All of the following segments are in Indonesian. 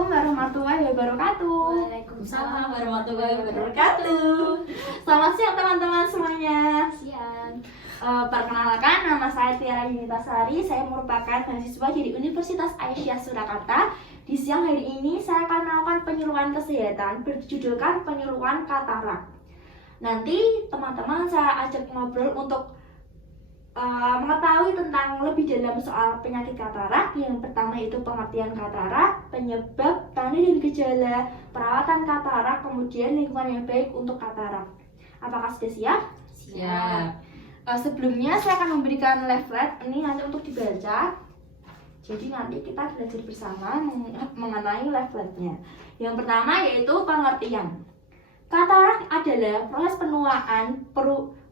Assalamualaikum warahmatullahi wabarakatuh. Waalaikumsalam warahmatullahi wabarakatuh. Selamat siang teman-teman semuanya. Siang. Perkenalkan, nama saya Tiara Yunitasari. Saya merupakan mahasiswa dari Universitas Aisyah Surakarta. Di siang hari ini saya akan melakukan penyuluhan kesehatan berjudulkan penyuluhan katarak. Nanti teman-teman saya ajak ngobrol untuk mengetahui tentang lebih dalam soal penyakit katarak. Yang pertama itu pengertian katarak, penyebab, tanda dan gejala, perawatan katarak, kemudian lingkungan yang baik untuk katarak. Apakah sudah siap? Siap. Sebelumnya saya akan memberikan leaflet ini nanti untuk dibaca. Jadi nanti kita belajar bersama mengenai leafletnya. Yang pertama yaitu pengertian. Katarak adalah proses penuaan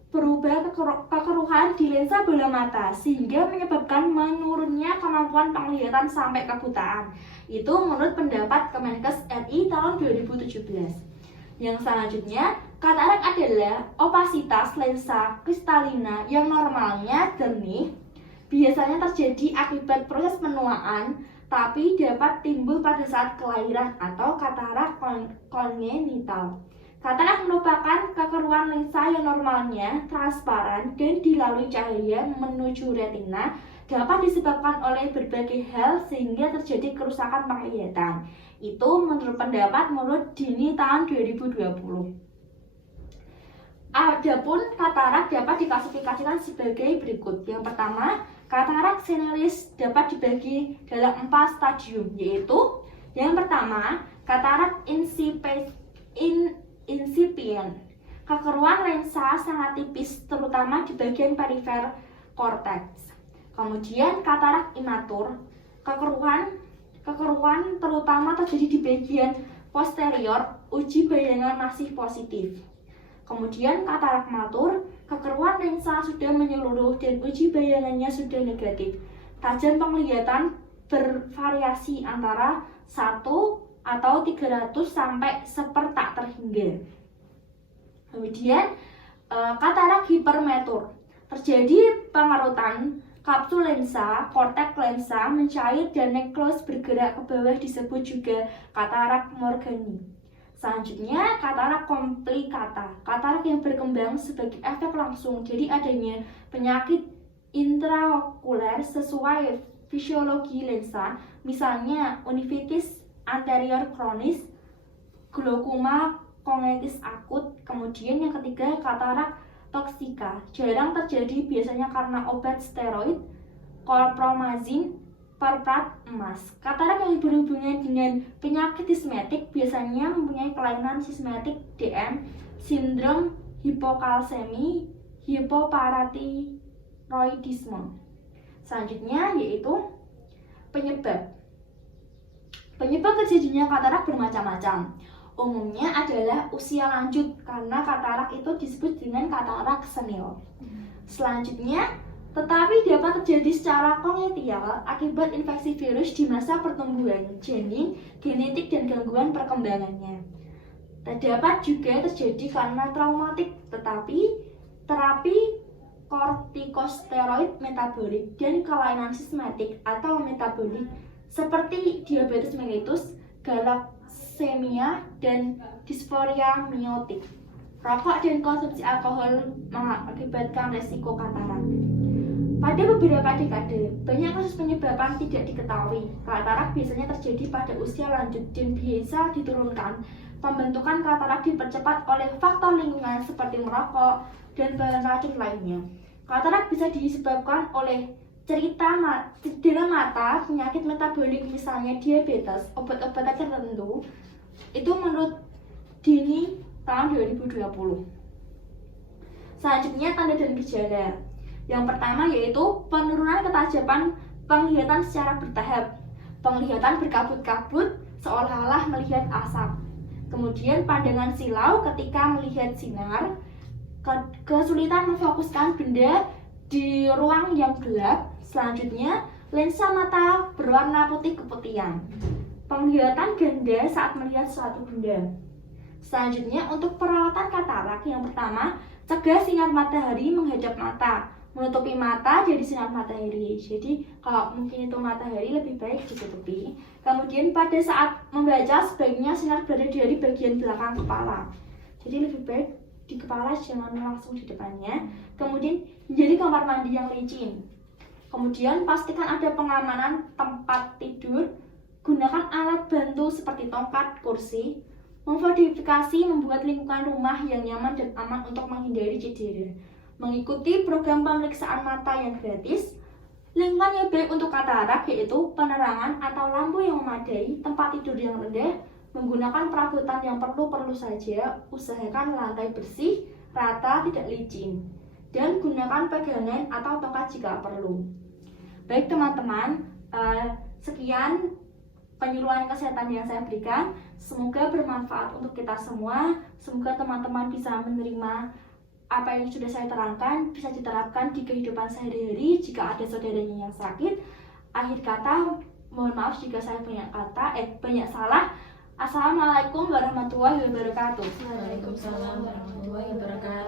berubah kekeruhan di lensa bola mata sehingga menyebabkan menurunnya kemampuan penglihatan sampai kebutaan. Itu menurut pendapat Kemenkes RI tahun 2017. Yang selanjutnya, katarak adalah opasitas lensa kristalina yang normalnya jernih, biasanya terjadi akibat proses penuaan, tapi dapat timbul pada saat kelahiran atau katarak kongenital. Katarak merupakan kekeruhan lensa yang normalnya transparan dan dilalui cahaya menuju retina, dapat disebabkan oleh berbagai hal sehingga terjadi kerusakan penglihatan. Itu menurut pendapat Dini tahun 2020. Adapun katarak dapat diklasifikasikan sebagai berikut. Yang pertama, katarak senelis dapat dibagi dalam 4 stadium, yaitu yang pertama, katarak incipient. Kekeruhan lensa sangat tipis terutama di bagian perifer korteks. Kemudian katarak imatur. Kekeruhan terutama terjadi di bagian posterior, uji bayangan masih positif. Kemudian katarak matur, kekeruhan lensa sudah menyeluruh dan uji bayangannya sudah negatif. Tajam penglihatan bervariasi antara 1 atau 300 sampai sepertak terhingga. Kemudian katarak hipermetur. Terjadi pengerutan kapsul lensa, korteks lensa mencair dan nekros bergerak ke bawah, disebut juga katarak Morgani. Selanjutnya katarak komplikata. Katarak yang berkembang sebagai efek langsung dari adanya penyakit intraokuler sesuai fisiologi lensa, misalnya uveitis anterior kronis, glaukoma kongenitis akut. Kemudian yang ketiga katarak toksika. Jarang terjadi, biasanya karena obat steroid, chlorpromazine, perprat emas. Katarak yang berhubungan dengan penyakit dismetik biasanya mempunyai kelainan sistematik DM, sindrom hipokalsemi, hipoparathyroidisme. Selanjutnya yaitu penyebab. Penyebab terjadinya katarak bermacam-macam. Umumnya adalah usia lanjut karena katarak itu disebut dengan katarak senil. Selanjutnya, tetapi dapat terjadi secara kongenital akibat infeksi virus di masa pertumbuhan janin, genetik dan gangguan perkembangannya. Dapat juga terjadi karena traumatik, tetapi terapi kortikosteroid metabolik dan kelainan sistematik atau metabolik seperti diabetes mellitus, galaksemia, dan disforia meiotik. Rokok dan konsumsi alkohol mengakibatkan resiko katarak. Pada beberapa dekade, banyak kasus penyebaban tidak diketahui. Katarak biasanya terjadi pada usia lanjut dan biasa diturunkan. Pembentukan katarak dipercepat oleh faktor lingkungan seperti merokok dan bahan racun lainnya. Katarak bisa disebabkan oleh cedera mata, penyakit metabolik misalnya diabetes, obat-obatan tertentu. Itu menurut Dini tahun 2020. Selanjutnya tanda dan gejala. Yang pertama yaitu penurunan ketajaman penglihatan secara bertahap. Penglihatan berkabut-kabut seolah-olah melihat asap. Kemudian pandangan silau ketika melihat sinar. Kesulitan memfokuskan benda di ruang yang gelap. Selanjutnya, lensa mata berwarna putih keputihan. Penglihatan ganda saat melihat suatu benda. Selanjutnya, untuk perawatan katarak yang pertama, cegah sinar matahari menghadap mata. Menutupi mata jadi sinar matahari. Jadi kalau mungkin itu matahari lebih baik ditutupi. Kemudian pada saat membaca sebaiknya sinar berada dari bagian belakang kepala. Jadi lebih baik di kepala, jangan langsung di depannya. Kemudian jadi kamar mandi yang licin. Kemudian pastikan ada pengamanan tempat tidur. Gunakan alat bantu seperti tongkat, kursi. Memodifikasi membuat lingkungan rumah yang nyaman dan aman untuk menghindari cedera. Mengikuti program pemeriksaan mata yang gratis. Lingkungan yang baik untuk katarak yaitu penerangan atau lampu yang memadai, tempat tidur yang rendah, menggunakan perabotan yang perlu saja, usahakan lantai bersih, rata, tidak licin, dan gunakan pegangan atau tongkat jika perlu. Baik teman-teman, sekian penyuluhan kesehatan yang saya berikan. Semoga bermanfaat untuk kita semua. Semoga teman-teman bisa menerima apa yang sudah saya terangkan, bisa diterapkan di kehidupan sehari-hari. Jika ada saudaranya yang sakit, akhir kata mohon maaf jika saya banyak salah. Assalamualaikum warahmatullahi wabarakatuh. Waalaikumsalam warahmatullahi wabarakatuh.